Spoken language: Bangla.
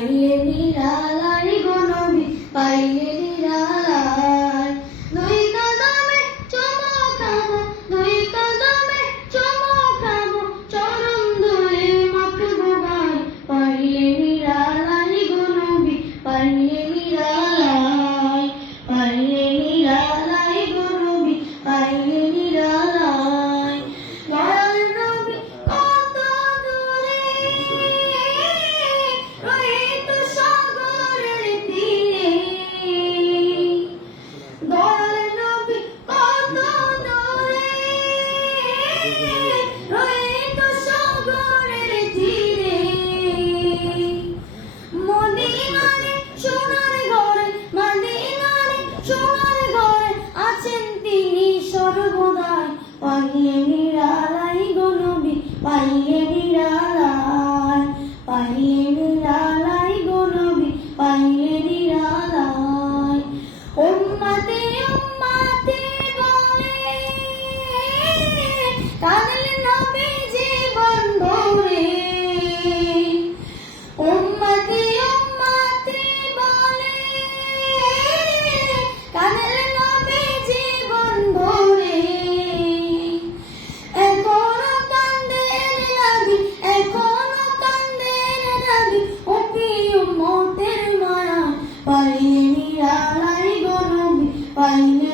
পাইলে নিরালারি গো নবী পাইলে নিরালা খোদাই পাইলে নিরালাই গো নবী, পাইলে নিরালাই পাইলে নিরালাই গো নবী, পাইলে নিরালাই। উম্মতে উম্মতে বলে, কাঁদলে নবী জীবন ভরে পাইনি নিরালাই গো নবী পাইনি